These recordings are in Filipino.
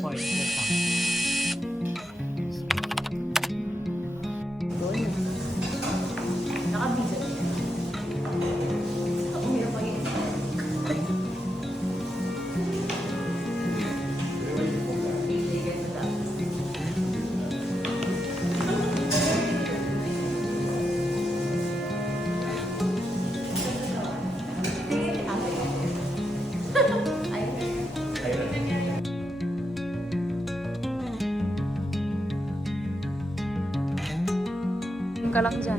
point. Ka lang dyan.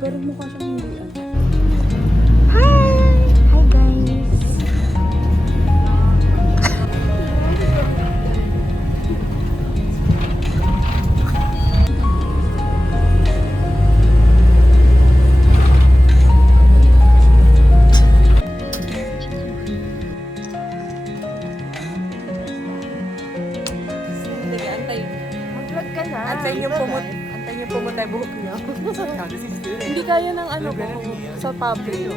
Pero mukha siyang hindi ah. Hi! Hi guys! Mag-vlog ka na. Antayin niyo pumunta yung buhok niyo. Hindi kaya ng ano ko sa public.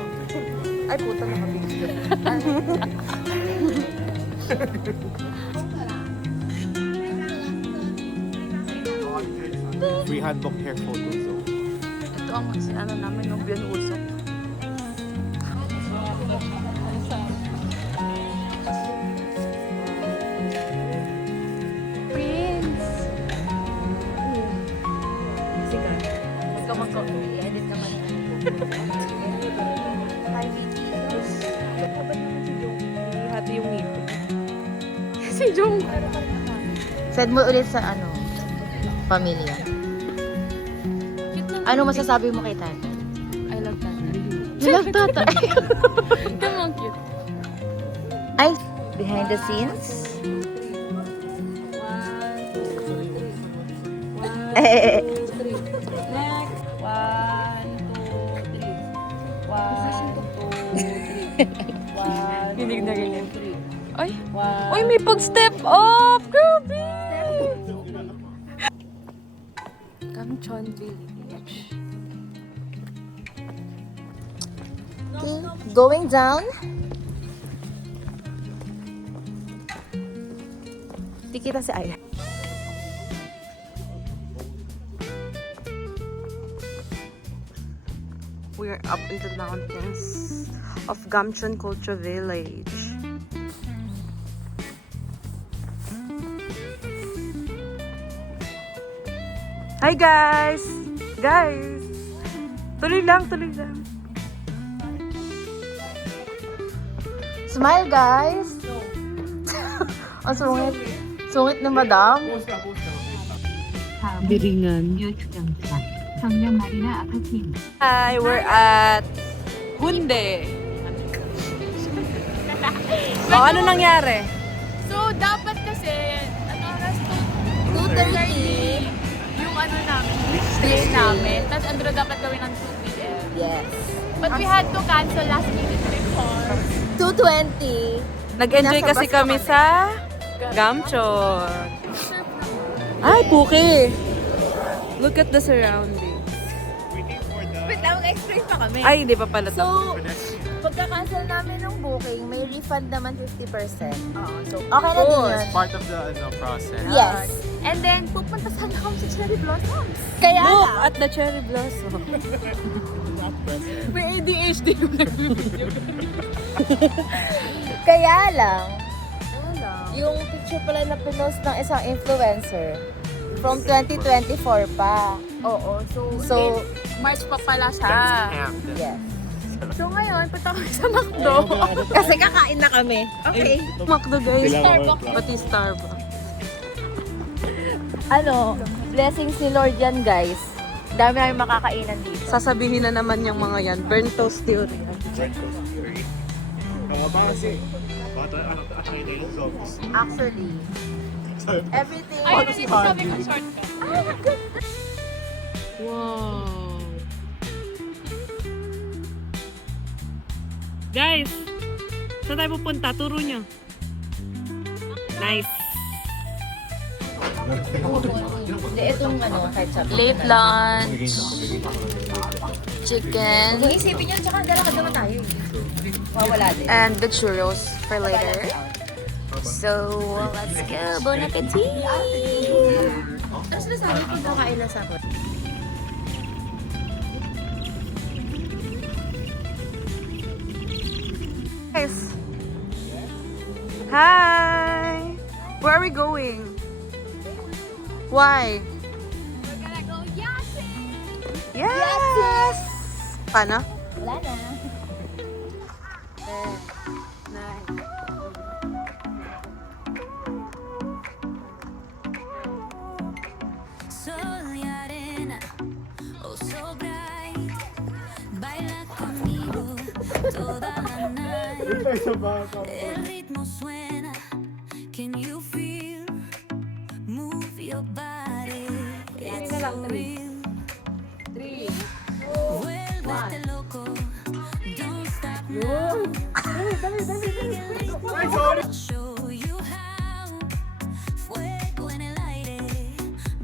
Ay, puta, nakabigyo. Free handbook hair photo zone. Ito ang ano namin yung binusok. Prince! Sige. Huwag ka mag- I-edit naman. Hi, BTS. Ba't naman si Jung? Hati yung ngipin. Si Jung! Send mo ulit sa pamilya. Ano masasabi mo kay tatay? I love that. You love tatay? Come on, cute. Ay, behind the scenes? Next. 1, 2, 3. 1, 2, 3. Ginig na ganyan. Ay! Uy, may pag-step up! Grabe! Gamchon Village. Okay, going down. Di kita si Aya. We are up in the mountains of Gamchon Culture Village. Hi guys! Guys! Tuloy lang, tuloy lang. Smile, guys! Ang sungit. Sungit na madam. Biringan. 요추경차 정면 마리나 아파트입니다. Hi, we're at Hunde. Ano nangyari? So, dapat kasi, oras 2:30. yung namin, train namin. Tapos, andro dapat gawin ng 2 p.m. Yes. But we had to cancel last minute because 2:20. Nag-enjoy Nasa kasi bus kami kami. sa Gamchon. Ay, puke! Look at the surroundings. wait lang, mag-explain pa kami. Ay, hindi pa pala to. So, pagka-cancel namin ng booking, may refund naman 50%. So, Okay na din yun. It's part of the process. Yes. and then, pupunta sana kami sa Cherry Blossoms. Kaya Look lang, at the cherry blossom. May ADHD yung nag-video. kaya lang, yung picture pala na pinost ng isang influencer from 2024 pa. Oo, So, March pa pala siya. yes. So, ngayon, punta kami sa McDo. Kasi kakain na kami. Okay. McDo guys. Starbucks. Pati Starbucks. Blessings ni Lord yan, guys. Dami namin makakainan dito. Sasabihin na naman yung mga yan. Burnt toast theory. Actually, everything. Ay, ano dito sabi ko shortcut? Wow. Guys, saan tayo pupunta? Turo nyo. Nice. Hindi, itong ketchup. Late lunch. Chicken. Kung isipin nyo, tsaka dala ka naman tayo. Wala din. And the churros for later. So, let's go. Bon appetit! Tapos nasabi ko kakain na sa ako. Guys. Hi! Where are we going? Why? We're gonna go yachting! Yes! Paano? Wala na. Sol y arena, oh so bright, baila conmigo toda la night. El ritmo suena, can you feel? Move your body, it's so real. Vuélvete loco, don't stop now. I'll show you how. Fuego en el aire,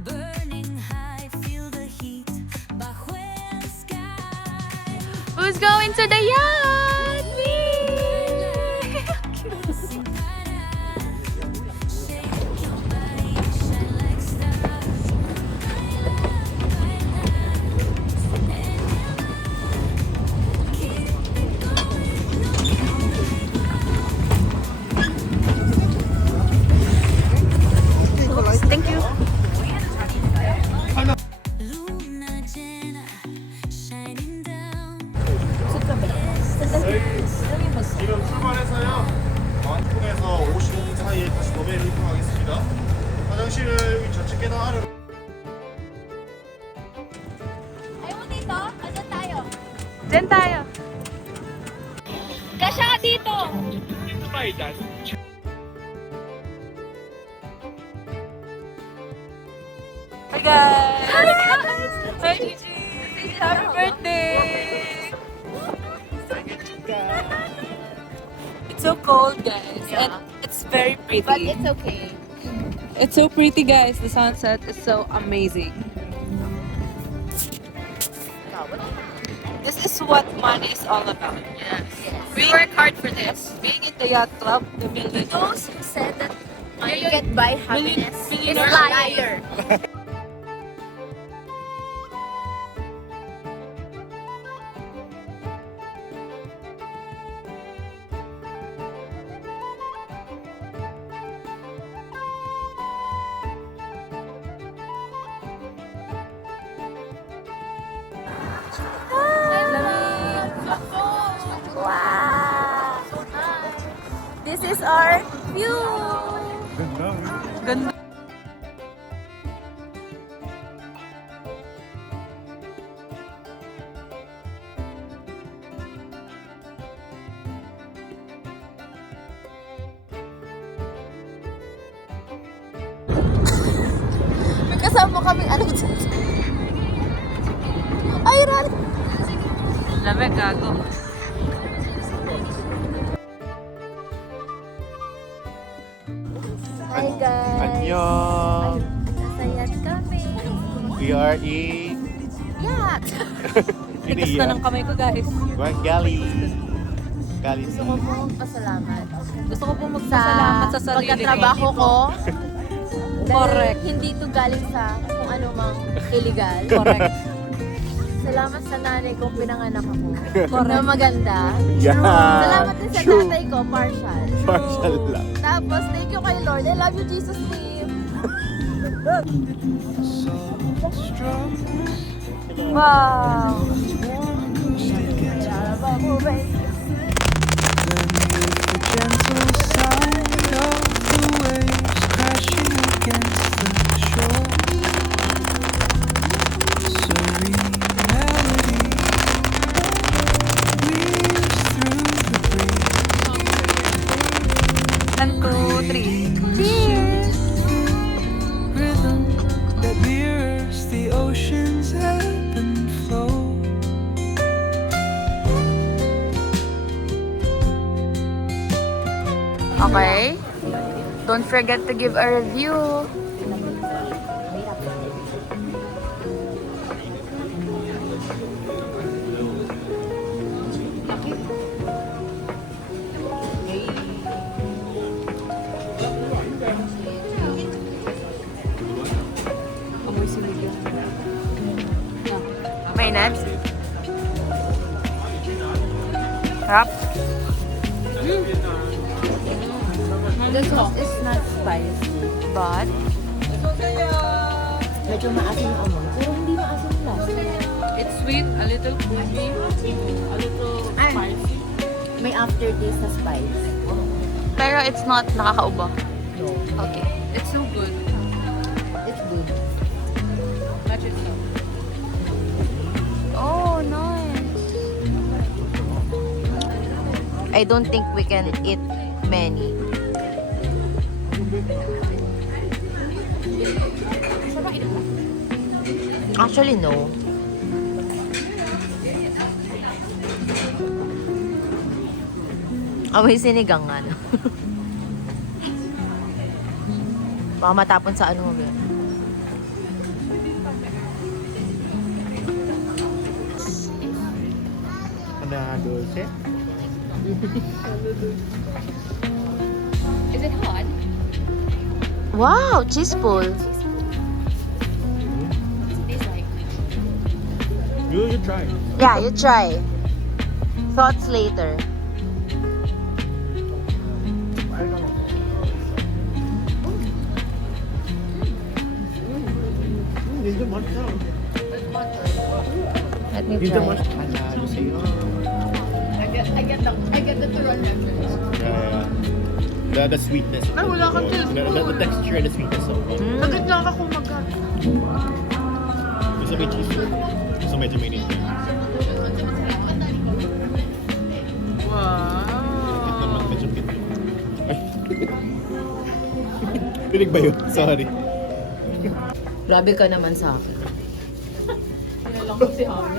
burning high, feel the heat bajo el sky. Who's going to the yacht? Sin parar, shake your body, shine like stars. Baila, keep it Thank you. luna llena, shining down. 지금 출발해서요. 방콕에서 55분 사이에 다시 도매를 이동하겠습니다. 화장실은 여기 좌측 계단 아래로. Ayaw mo dito? Asan tayo? Diyan tayo. Kasya ka dito! Hi guys! Hi Gigi! Happy birthday! It's so cold guys and it's very pretty. But it's okay. It's so pretty guys. The sunset is so amazing. This is what money is all about. Yes. We work hard for this. Being in the yacht club, the millionaires. Those who said that money can buy happiness is Millionaire. a liar. Wow! This is our view! Ganda. May kasama kami ano dyan. Ay, Ral! Lamig gago. Hi guys! 안녕. Nasa yacht kami. We are in Yacht! Tigas na ng kamay ko guys. Guangali. Gali. Gusto ko po magpasalamat Gusto ko po magpasalamat sa sarili pagkatrabaho ko. Correct. Dahil hindi to galing sa kung ano mang illegal. Correct. Salamat sa nanay ko, pinanganak ako. Correct. Na maganda. Yeah. Salamat din sa True. tatay ko, partial. Partial lang. Tapos, thank you kay Lord. I love you, Jesus name. Wow! One, two, three. Rhythm that mirrors the ocean's ebb and flow. Okay. Don't forget to give a review. Harap. The sauce is not spicy. But, Medyo maasim na amoy, pero hindi maasim na lasa. It's sweet, a little creamy, a little spicy. May aftertaste na spice. pero it's not nakakauba. No. Okay. It's so good. It's good. Match it up. Oh, nice. I don't think we can eat many. Actually, no. May sinigang nga, no? Baka matapon sa ano mo, ba? Dulce. Is it hot? Wow, cheese pull. Tastes like. You try. Yeah, you try. Thoughts later. Hindi naman siya. Let me Hindi naman try. siya panalo sa'yo. I get the turon naturally. The sweetness. Ay, wala kang The texture and the sweetness of it. Agad lang ako kumagat. Gusto may cheese. Gusto medyo may nito. Ito naman medyo pito. Ay. Pinig ba yun? Sorry. Grabe ka naman sa akin. Nilalang ko si Hami.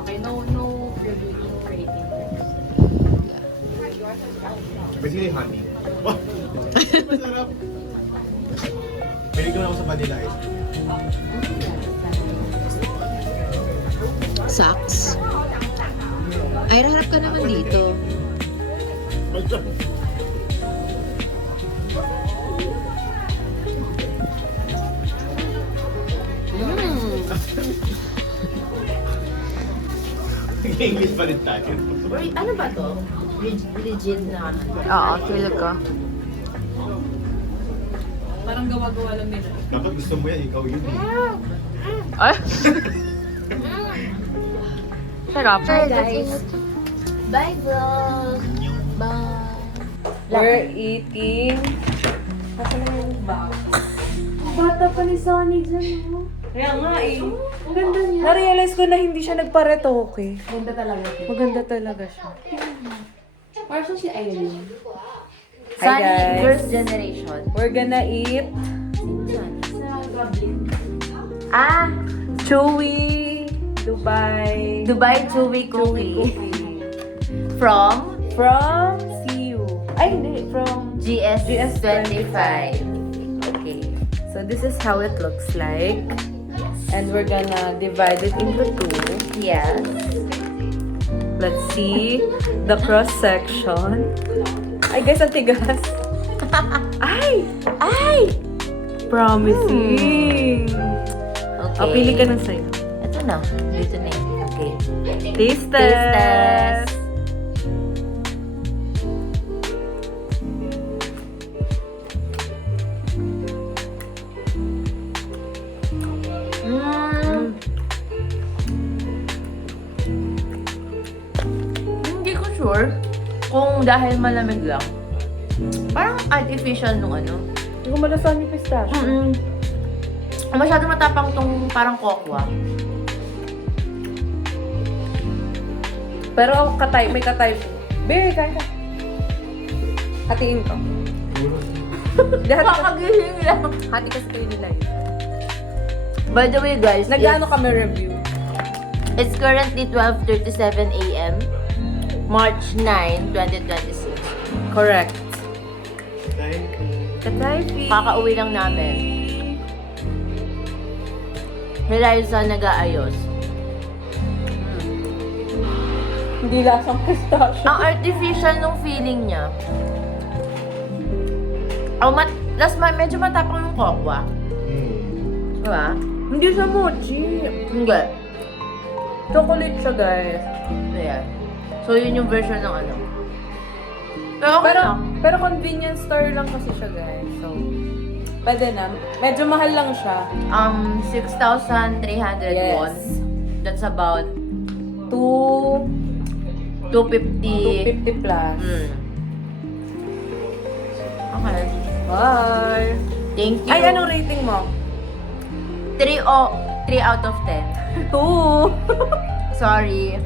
Okay, no review, no rating. Basically honey. Wow! Masarap! Pinig naman ako sa vanilla ice. Sucks. Ay, harap ka naman dito. Masarap. English pa rin tayo. Wait, ano ba to? Legit na. Oo, feel ko. Parang gawa-gawa lang nila. Dapat gusto mo yan, ikaw yun eh. Ay! Sarap. Hi guys. Bye vlog. Bye. We're eating. Bata pa ni Sonny dyan, no? Kaya nga eh. Ang ganda niya. Na-realize ko na hindi siya nagparetoke. Ganda talaga. Maganda talaga siya. Parang si Irene. Hi Sunny guys. Girls' Generation. We're gonna eat Ah! Chewy Dubai Dubai Chewy Cookie. From from CU. Ay, hindi. From GS 25. Okay. So this is how it looks like. And we're gonna divide it into two. Yes. Let's see the cross section. Ay guys, ang tigas. Ay! Ay! Promising. Okay. O, pili ka ng sa'yo. Ito na. Dito na yun. Okay. Taste Taste test. test. Hindi ko sure kung dahil malamig lang. Parang artificial nung ano. Hindi ko malasahan yung pistachio. Masyado matapang tong parang kokwa. Pero may katay po. Baby, kain ka. Hatiin ko. Hindi, hati, Kakagising lang. hati kasi kayo nila yun. By the way guys, Nag-ano kami review? it's currently 12:37 a.m. March 9, 2026. Correct. Thank you. Katay, Pete. Kakauwi lang namin. Eliza nag-aayos. Hindi lasang pistachio. Ang artificial nung feeling niya. Oh, medyo matapang yung kokwa. Diba? Hindi siya mochi. Hindi. Chocolate siya, guys. Ayan. So, yun yung version ng ano. Pero okay Pero, lang. pero convenience store lang kasi siya, guys. So, pwede na. Medyo mahal lang siya. 6,300 Yes. won. That's about 250 250. plus. Okay. Bye! Thank you. Ay, anong rating mo? 3 out of 10. 2! Sorry.